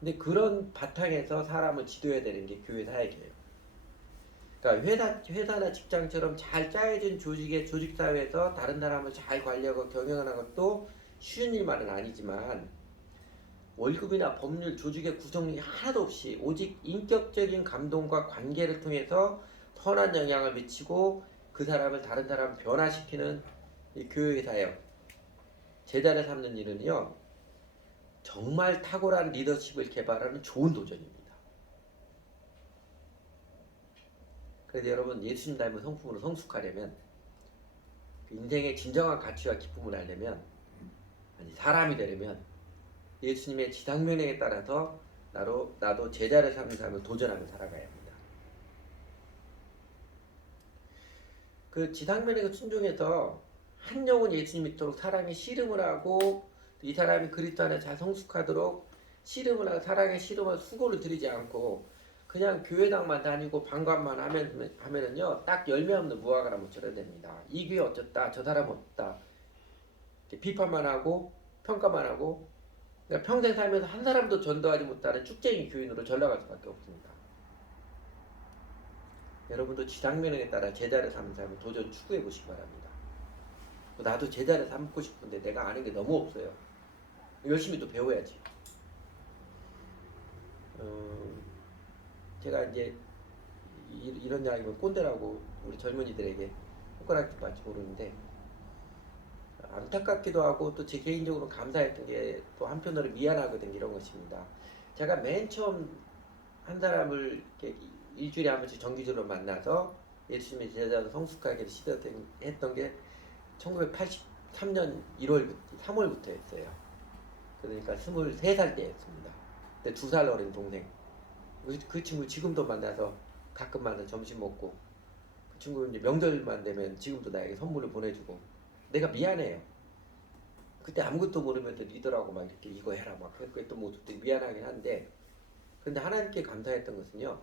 근데 그런 바탕에서 사람을 지도해야 되는 게 교회 사역이에요. 그러니까 회사나 직장처럼 잘 짜여진 조직사회에서 다른 사람을 잘 관리하고 경영하는 것도 쉬운 일만은 아니지만 월급이나 법률, 조직의 구성력이 하나도 없이 오직 인격적인 감동과 관계를 통해서 선한 영향을 미치고 그 사람을 다른 사람을 변화시키는 이 교회의 사역, 제자를 삼는 일은요, 정말 탁월한 리더십을 개발하는 좋은 도전입니다. 그래서 여러분 예수님 닮은 성품으로 성숙하려면, 인생의 진정한 가치와 기쁨을 알려면, 아니 사람이 되려면 예수님의 지상명령에 따라서 나도 제자를 삼는 삶을 도전하며 살아가야 합니다. 그 지상명령에 순종해서 한 영혼 예수님 믿도록 사랑의 씨름을 하고 이 사람이 그리스도 안에 잘 성숙하도록 씨름을 하고 사랑의 씨름을 수고를 들이지 않고 그냥 교회당만 다니고 방관만 하면은요 딱 열매 없는 무화과나무처럼 됩니다. 이 교회 어쩌다 저 사람 어쩌다 비판만 하고 평가만 하고 그러니까 평생 살면서 한 사람도 전도하지 못하는 쭉쟁이 교인으로 전락할 수밖에 없습니다. 여러분도 지상명령에 따라 제자를 삼는 삶을 도전 추구해 보시기 바랍니다. 나도 제자를 삼고 싶은데 내가 아는 게 너무 없어요. 열심히 또 배워야지. 제가 이제 이런 이야기면 꼰대라고 우리 젊은이들에게 손가락 맞지 모르는데 안타깝기도 하고 또 제 개인적으로 감사했던 게 또 한편으로 미안하거든 이런 것입니다. 제가 맨 처음 한 사람을 이렇게 일주일에 한 번씩 정기적으로 만나서 예수님의 제자로 성숙하게 시도했던 게 1983년 3월부터였어요. 그러니까 23살 때였습니다. 근데 2살 어린 동생. 그 친구 지금도 만나서 가끔 만나 점심 먹고 그 친구 이제 명절만 되면 지금도 나에게 선물을 보내주고 내가 미안해요. 그때 아무것도 모르면서 리더라고 막 이렇게 이거 해라 막 했던 모습도 미안하긴 한데 그런데 하나님께 감사했던 것은요.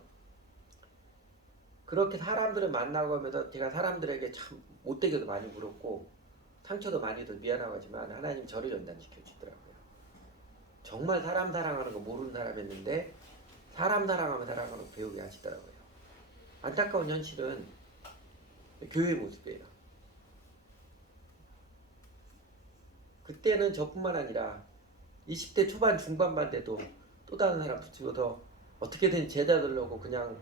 그렇게 사람들을 만나고 하면서 제가 사람들에게 참 못되게도 많이 물었고 상처도 많이 더 미안하고 하지만 하나님 저를 연단시켜 주더라고요. 정말 사람 사랑하는 거 모르는 사람이었는데 사람 사랑하며 살아가는 거 배우게 하시더라고요. 안타까운 현실은 교회의 모습이에요. 그때는 저뿐만 아니라 20대 초반 중반만 돼도 또 다른 사람 붙이고서 어떻게든 제자 되려고 그냥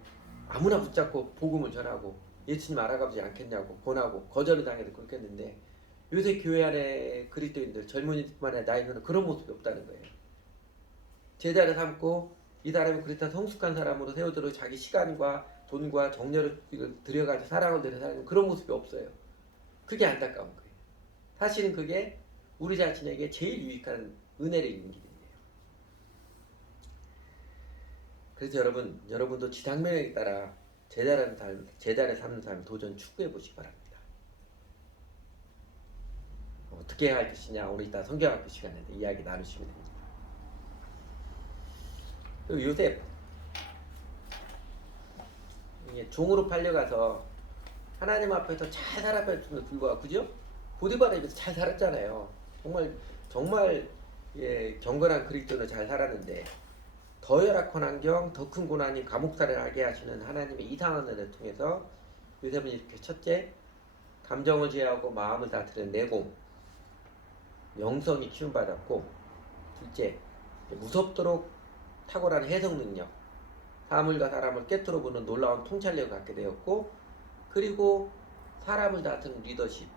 아무나 붙잡고 복음을 전하고 예수님 알아가지 않겠냐고 권하고 거절을 당해도 그렇게 했는데 요새 교회 안에 그리스도인들 젊은이뿐만 아니라 나이는 그런 모습이 없다는 거예요. 제자를 삼고 이 사람이 그렇다 성숙한 사람으로 세워들어 자기 시간과 돈과 정열을 들여가지고 사랑을 들여 사는 그런 모습이 없어요. 그게 안타까운 거예요. 사실은 그게 우리 자신에게 제일 유익한 은혜를 입는 길이에요. 그래서 여러분도 지상명에 따라 제자를 삼는 삶 도전 추구해 보시기 바랍니다. 어떻게 할 것이냐 오늘 이따 성경학교 시간에 이야기 나누시면 됩니다. 또 요셉 종으로 팔려가서 하나님 앞에서 잘 살았음에도 불구하고 그죠? 보디바라 입에서 잘 살았잖아요. 정말 경건한 그리스도로 잘 살았는데 더 열악한 환경, 더 큰 고난이 감옥살이를 하게 하시는 하나님의 이상한 은혜를 통해서 요셉은 이렇게 첫째 감정을 제어하고 마음을 다스리는 내공, 영성이 키움받았고 둘째 무섭도록 탁월한 해석 능력, 사물과 사람을 꿰뚫어 보는 놀라운 통찰력을 갖게 되었고 그리고 사람을 다스리는 리더십,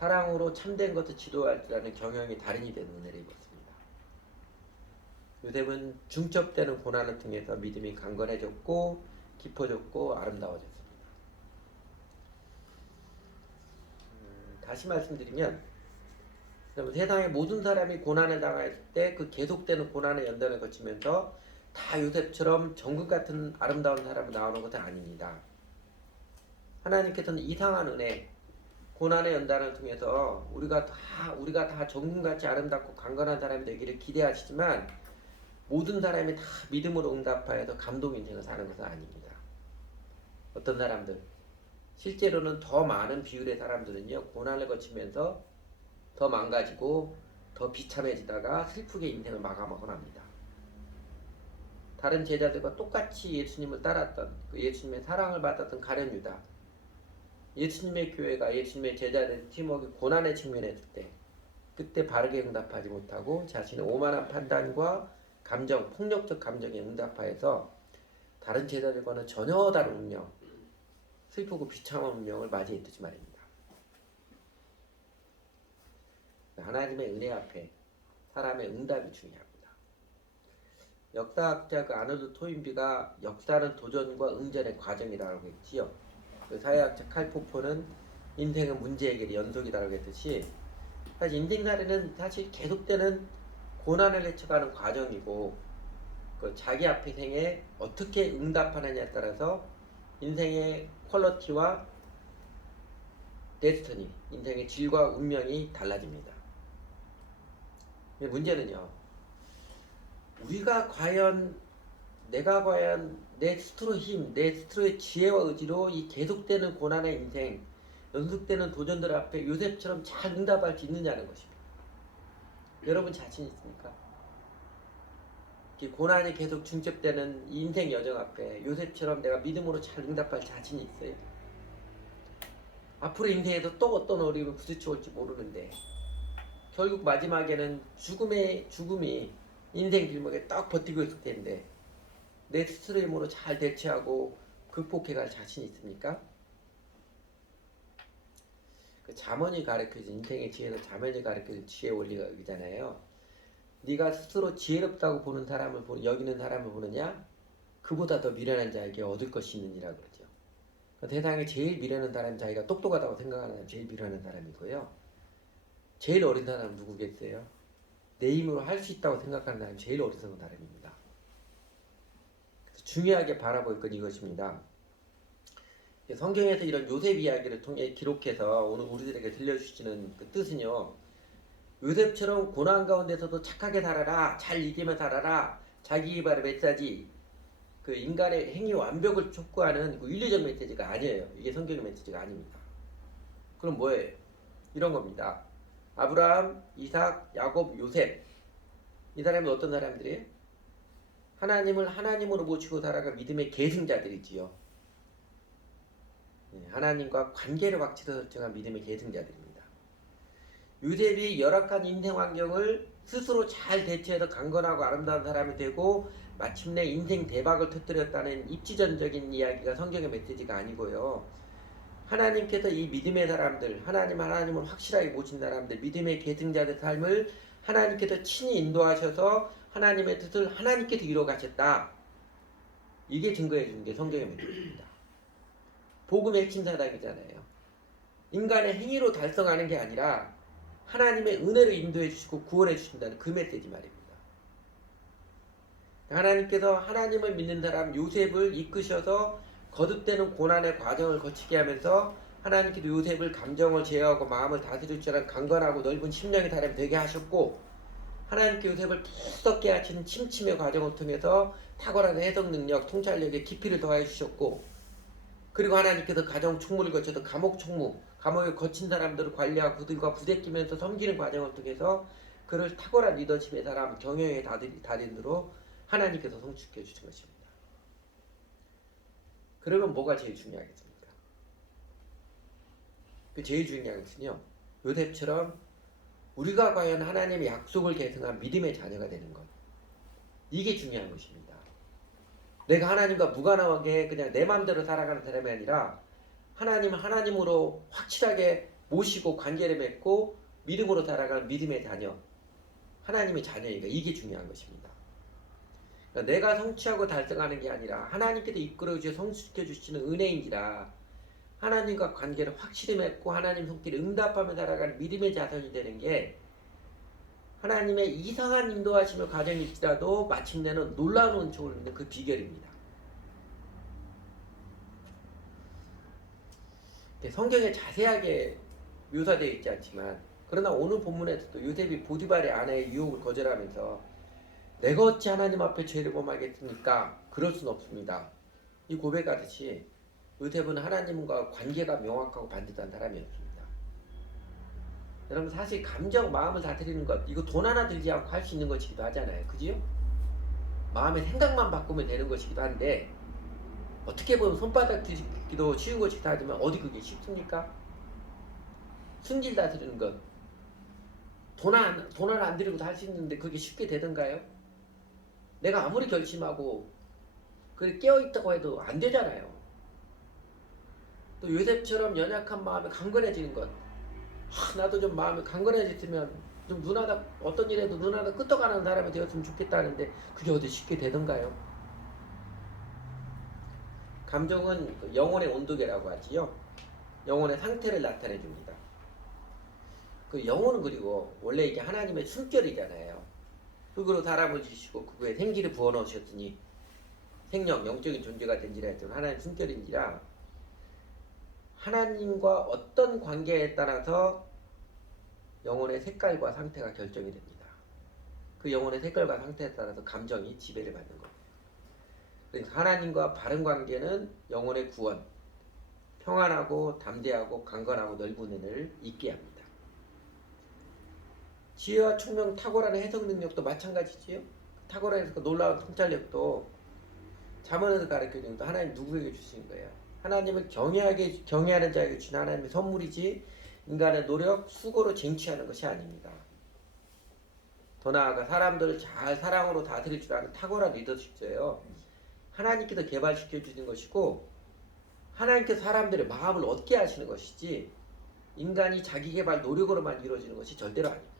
사랑으로 참된 것을 지도할 줄 아는 경영이 달인이 되는 은혜를 입었습니다. 요셉은 중첩되는 고난을 통해서 믿음이 강건해졌고 깊어졌고 아름다워졌습니다. 다시 말씀드리면 세상의 모든 사람이 고난을 당할 때 그 계속되는 고난의 연단을 거치면서 다 요셉처럼 정글 같은 아름다운 사람이 나오는 것은 아닙니다. 하나님께서는 이상한 은혜, 고난의 연단을 통해서 우리가 다 정금같이 아름답고 강건한 사람이 되기를 기대하시지만 모든 사람이 다 믿음으로 응답하여서 감동 인생을 사는 것은 아닙니다. 어떤 사람들, 실제로는 더 많은 비율의 사람들은요 고난을 거치면서 더 망가지고 더 비참해지다가 슬프게 인생을 마감하곤 합니다. 다른 제자들과 똑같이 예수님을 따랐던 그 예수님의 사랑을 받았던 가룟 유다, 예수님의 교회가 예수님의 제자들 팀워크 고난에 직면했을 때 그때 바르게 응답하지 못하고 자신의 오만한 판단과 감정, 폭력적 감정에 응답하여서 다른 제자들과는 전혀 다른 운명, 슬프고 비참한 운명을 맞이했듯이 말입니다. 하나님의 은혜 앞에 사람의 응답이 중요합니다. 역사학자 그 아놀드 토인비가 역사는 도전과 응전의 과정이라고 했지요. 그 사회학자 칼 포퍼는 인생은 문제 해결의 연속이라고 했듯이 사실 인생살이는 사실 계속되는 고난을 헤쳐가는 과정이고 그 자기 앞의 생에 어떻게 응답하느냐에 따라서 인생의 퀄러티와 데스티니, 인생의 질과 운명이 달라집니다. 문제는요, 내가 과연 내 스스로 힘, 내 스스로의 지혜와 의지로 이 계속되는 고난의 인생, 연속되는 도전들 앞에 요셉처럼 잘 응답할 수 있느냐는 것입니다. 여러분 자신 있습니까? 고난이 계속 중첩되는 인생 여정 앞에 요셉처럼 내가 믿음으로 잘 응답할 자신이 있어요? 앞으로 인생에서 또 어떤 어려움을 부딪혀 올지 모르는데 결국 마지막에는 죽음이 인생 길목에 딱 버티고 있을 텐데 내 스스로의 힘으로 잘 대처하고 극복해갈 자신이 있습니까? 그 잠언이 가르쳐준 인생의 지혜는 잠언이 가르쳐준 지혜 원리가 여기잖아요. 네가 스스로 지혜롭다고 여기는 사람을 보느냐? 그보다 더 미련한 자에게 얻을 것이 있느니라 그러죠. 세상에 제일 미련한 사람이 자기가 똑똑하다고 생각하는 사람이 제일 미련한 사람이고요. 제일 어린 사람은 누구겠어요? 내 힘으로 할 수 있다고 생각하는 사람이 제일 어리석은 사람입니다. 그래서 중요하게 바라볼 건 이것입니다. 성경에서 이런 요셉 이야기를 통해 기록해서 오늘 우리들에게 들려주시는 그 뜻은요. 요셉처럼 고난 가운데서도 착하게 살아라, 잘 이기며 살아라, 자기 개발의 메시지, 그 인간의 행위 완벽을 촉구하는 그 윤리적 메시지가 아니에요. 이게 성경의 메시지가 아닙니다. 그럼 뭐예요? 이런 겁니다. 아브라함, 이삭, 야곱, 요셉, 이 사람이 어떤 사람들이에요? 하나님을 하나님으로 모시고 살아가 믿음의 계승자들이지요. 하나님과 관계를 확실히 설정한 믿음의 계승자들입니다. 요셉이 열악한 인생 환경을 스스로 잘 대처해서 강건하고 아름다운 사람이 되고 마침내 인생 대박을 터뜨렸다는 입지전적인 이야기가 성경의 메시지가 아니고요. 하나님께서 이 믿음의 사람들, 하나님을 확실하게 모신 사람들, 믿음의 계승자들 삶을 하나님께서 친히 인도하셔서 하나님의 뜻을 하나님께서 이루어가셨다. 이게 증거해 주는 게 성경의 믿음입니다. 복음의 핵심 사상이잖아요. 인간의 행위로 달성하는 게 아니라 하나님의 은혜로 인도해 주시고 구원해 주신다는 그 메시지 말입니다. 하나님께서 하나님을 믿는 사람 요셉을 이끄셔서 거듭되는 고난의 과정을 거치게 하면서 하나님께서 요셉을 감정을 제어하고 마음을 다스릴 줄 아는 강건하고 넓은 심령의 사람이 되게 하셨고, 하나님께 요셉을 푸석게 하시는 침침의 과정을 통해서 탁월한 해석 능력, 통찰력에 깊이를 더하여 주셨고, 그리고 하나님께서 가정 총무를 거쳐서 감옥 총무, 감옥에 거친 사람들을 관리하고 그들과 부대끼면서 섬기는 과정을 통해서 그를 탁월한 리더십의 사람, 경영의 달인으로 하나님께서 성숙해 주신 것입니다. 그러면 뭐가 제일 중요하겠습니까? 그 제일 중요한 것은요, 요셉처럼 우리가 과연 하나님의 약속을 계승한 믿음의 자녀가 되는 것, 이게 중요한 것입니다. 내가 하나님과 무관하게 그냥 내 마음대로 살아가는 사람이 아니라 하나님을 하나님으로 확실하게 모시고 관계를 맺고 믿음으로 살아가는 믿음의 자녀, 하나님의 자녀이니까 이게 중요한 것입니다. 그러니까 내가 성취하고 달성하는 게 아니라 하나님께서 이끌어주셔 성숙해 주시는 은혜인지라 하나님과 관계를 확실히 맺고 하나님 손길에 응답하며 살아가는 믿음의 자손이 되는 게 하나님의 이상한 인도하심의 과정일지라도 마침내는 놀라운 은총을 얻는 그 비결입니다. 성경에 자세하게 묘사되어 있지 않지만, 그러나 오늘 본문에서도 요셉이 보디발의 아내의 유혹을 거절하면서 내가 어찌 하나님 앞에 죄를 범하겠습니까? 그럴 수는 없습니다. 이 고백하듯이 요셉은 하나님과 관계가 명확하고 반듯한 사람이었습니다. 여러분, 사실 감정, 마음을 다스리는 것, 이거 돈 하나 들지 않고 할 수 있는 것이기도 하잖아요. 그지요? 마음의 생각만 바꾸면 되는 것이기도 한데, 어떻게 보면 손바닥 뒤집기도 쉬운 것이기도 하지만 어디 그게 쉽습니까? 승질 다스리는 것, 돈을 안 들이고도 할 수 있는데 그게 쉽게 되던가요? 내가 아무리 결심하고 그래 깨어있다고 해도 안 되잖아요. 또 요셉처럼 연약한 마음이 강건해지는 것, 나도 좀 마음이 강건해졌으면 좀 눈하다, 어떤 일에도 눈하다 끄떡하는 사람이 되었으면 좋겠다는데 그게 어디 쉽게 되던가요? 감정은 영혼의 온도계라고 하지요. 영혼의 상태를 나타내 줍니다. 그 영혼은 그리고 원래 이게 하나님의 숨결이잖아요. 흙으로 사람을 지시고 그거에 생기를 부어 넣으셨으니 생명, 영적인 존재가 된지라 했지만 하나님 숨결인지라 하나님과 어떤 관계에 따라서 영혼의 색깔과 상태가 결정이 됩니다. 그 영혼의 색깔과 상태에 따라서 감정이 지배를 받는 겁니다. 그러니까 하나님과 바른 관계는 영혼의 구원, 평안하고 담대하고 강건하고 넓은 은혜를 있게 합니다. 지혜와 총명, 탁월한 해석 능력도 마찬가지지요. 탁월한 해석, 놀라운 통찰력도 잠언에서 가르쳐주는 것도 하나님 누구에게 주신 거예요? 하나님을 경외하는 자에게 주신 하나님의 선물이지 인간의 노력, 수고로 쟁취하는 것이 아닙니다. 더 나아가 사람들을 잘 사랑으로 다스릴 줄 아는 탁월한 리더십이에요. 하나님께서 개발시켜 주는 것이고 하나님께서 사람들의 마음을 얻게 하시는 것이지 인간이 자기 개발 노력으로만 이루어지는 것이 절대로 아닙니다.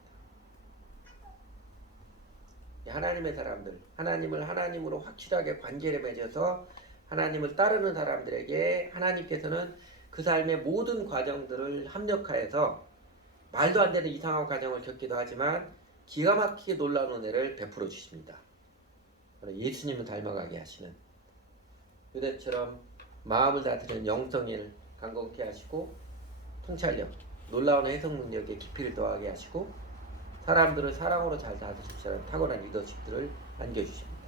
하나님의 사람들, 하나님을 하나님으로 확실하게 관계를 맺어서 하나님을 따르는 사람들에게 하나님께서는 그 삶의 모든 과정들을 합력하여서 말도 안 되는 이상한 과정을 겪기도 하지만 기가 막히게 놀라운 은혜를 베풀어 주십니다. 예수님을 닮아가게 하시는 요셉처럼 마음을 다스리는 영성을 강건케 하시고 통찰력, 놀라운 해석 능력에 깊이를 더하게 하시고 사람들을 사랑으로 잘 다스릴 줄 아는 탁월한 리더십들을 안겨주십니다.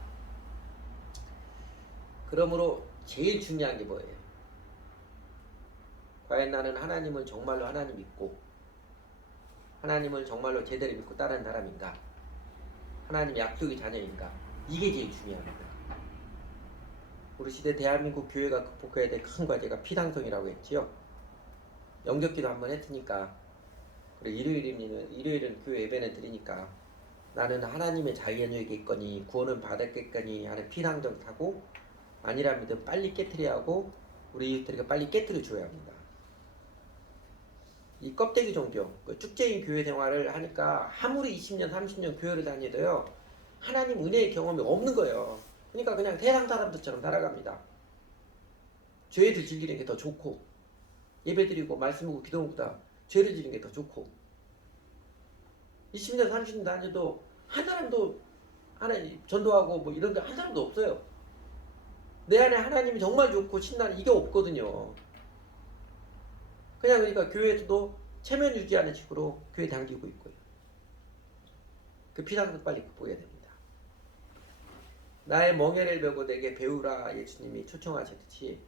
그러므로 제일 중요한 게 뭐예요? 과연 나는 하나님을 정말로 하나님 믿고 하나님을 정말로 제대로 믿고 따르는 사람인가? 하나님 약속의 자녀인가? 이게 제일 중요합니다. 우리 시대 대한민국 교회가 극복해야 될 큰 과제가 피상성이라고 했지요. 영접기도 한번 했으니까 그리고 일요일은 교회 예배는 드리니까 나는 하나님의 자녀이겠거니 구원은 받았겠거니 하는 피상적 사고, 아니라 믿음 빨리 깨트려야 하고 우리 이웃들에게 빨리 깨트려 줘야 합니다. 이 껍데기 종교, 그 축제인 교회 생활을 하니까 아무리 20년, 30년 교회를 다니도요, 하나님 은혜의 경험이 없는 거예요. 그러니까 그냥 세상 사람들처럼 살아갑니다. 죄를 즐기는 게 더 좋고, 예배드리고 말씀하고 기도하고다 죄를 지는 게 더 좋고, 20년, 30년 다녀도 한 사람도 하나님 전도하고 뭐 이런 게 한 사람도 없어요. 내 안에 하나님이 정말 좋고 신나는 이게 없거든요. 그냥 그러니까 교회에서도 체면 유지하는 식으로 교회 당기고 있고요. 그 피상도 빨리 극복해야 됩니다. 나의 멍에를 베고 내게 배우라 예수님이 초청하셨듯이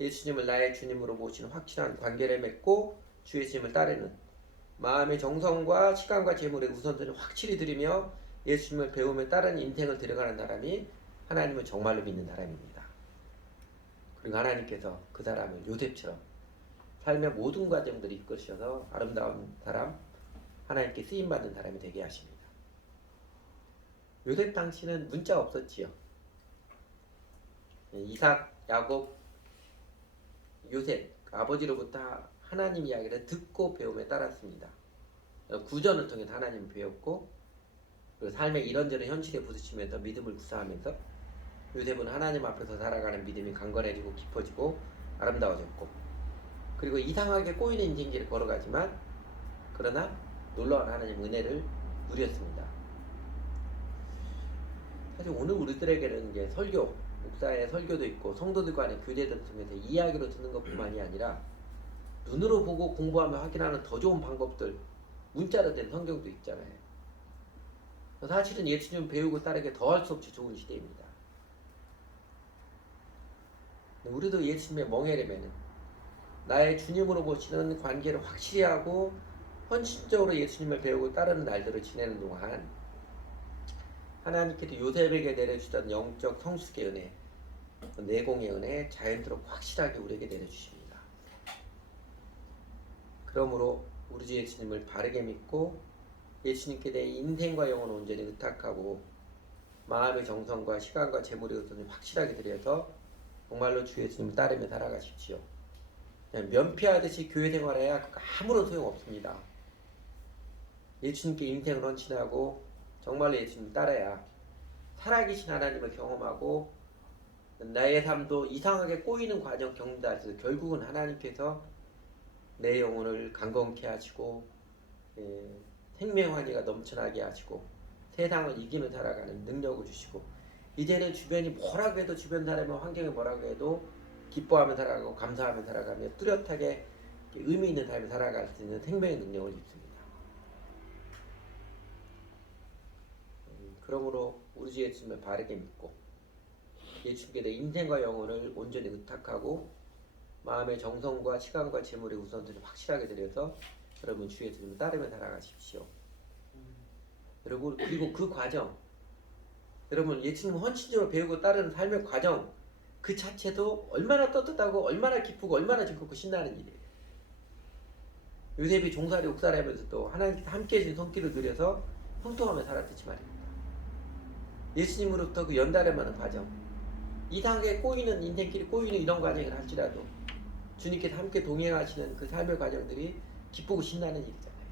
예수님을 나의 주님으로 모시는 확실한 관계를 맺고 주 예수님을 따르는 마음의 정성과 시간과 재물의 우선순위를 확실히 들이며 예수님을 배우며 따르는 인생을 들어가는 사람이 하나님을 정말로 믿는 사람입니다. 그리고 하나님께서 그 사람을 요셉처럼 삶의 모든 과정들을 이끌으셔서 아름다운 사람, 하나님께 쓰임받는 사람이 되게 하십니다. 요셉 당시는 문자가 없었지요. 이삭, 야곱, 요셉, 아버지로부터 하나님 이야기를 듣고 배우며 따랐습니다. 구전을 통해 하나님을 배웠고, 그리고 삶의 이런저런 현실에 부딪히면서 믿음을 구사하면서 요셉은 하나님 앞에서 살아가는 믿음이 강건해지고 깊어지고 아름다워졌고, 그리고 이상하게 꼬이는 인생길을 걸어가지만 그러나 놀라운 하나님 은혜를 누렸습니다. 사실 오늘 우리들에게는 이제 설교, 목사의 설교도 있고 성도들 간의 교제를 통해서 이야기로 듣는 것뿐만이 아니라 눈으로 보고 공부하며 확인하는 더 좋은 방법들, 문자로 된 성경도 있잖아요. 사실은 예수님 배우고 따르게 더할 수 없이 좋은 시대입니다. 우리도 예수님의 멍에레면은 나의 주님으로 보시는 관계를 확실히 하고 헌신적으로 예수님을 배우고 따르는 날들을 지내는 동안 하나님께서 요셉에게 내려주던 영적 성숙의 은혜, 내공의 은혜 자연스럽고 확실하게 우리에게 내려주십니다. 그러므로 우리 주 예수님을 바르게 믿고 예수님께 내 인생과 영혼을 온전히 의탁하고 마음의 정성과 시간과 재물의 우선을 확실하게 들여서 정말로 주 예수님을 따르며 살아가십시오. 그냥 면피하듯이 교회 생활해야 아무런 소용없습니다. 예수님께 인생을 헌신하고 정말로 예수님을 따라야 살아계신 하나님을 경험하고 나의 삶도 이상하게 꼬이는 과정 겪는다 해서 결국은 하나님께서 내 영혼을 강건케 하시고 생명환희가 넘쳐나게 하시고 세상을 이기며 살아가는 능력을 주시고 이제는 주변이 뭐라고 해도 주변 사람의 환경이 뭐라고 해도 기뻐하며 살아가고 감사하며 살아가며 뚜렷하게 의미 있는 삶을 살아갈 수 있는 생명의 능력을 입습니다. 그러므로 우리 주 예수님을 바르게 믿고 예수님께 내 인생과 영혼을 온전히 의탁하고 마음의 정성과 시간과 재물의 우선순위를 확실하게 들여서 여러분 주 예수님을 따르며 살아가십시오. 여러분 그리고 그 과정 여러분 예수님 헌신적으로 배우고 따르는 삶의 과정 그 자체도 얼마나 떳떳하고 얼마나 기쁘고 얼마나 즐겁고 신나는 일이에요. 요셉이 종살이 옥살이 하면서도 하나님께서 함께 해준 손길을 누려서 형통하며 살았듯이 말입니다. 예수님으로부터 그 연달아 많은 과정 이상하게 꼬이는 인생길이 꼬이는 이런 과정을 할지라도 주님께서 함께 동행하시는 그 삶의 과정들이 기쁘고 신나는 일이잖아요.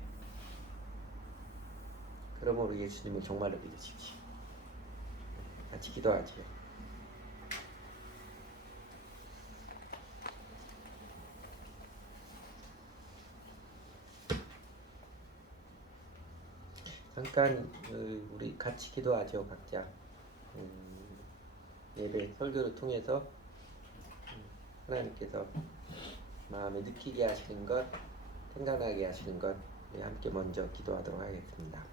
그러므로 예수님을 정말로 믿으십시오. 같이 기도하지요. 잠깐 우리 같이 기도하죠. 각자 예배 설교를 통해서 하나님께서 마음에 느끼게 하시는 것 생각나게 하시는 것 함께 먼저 기도하도록 하겠습니다.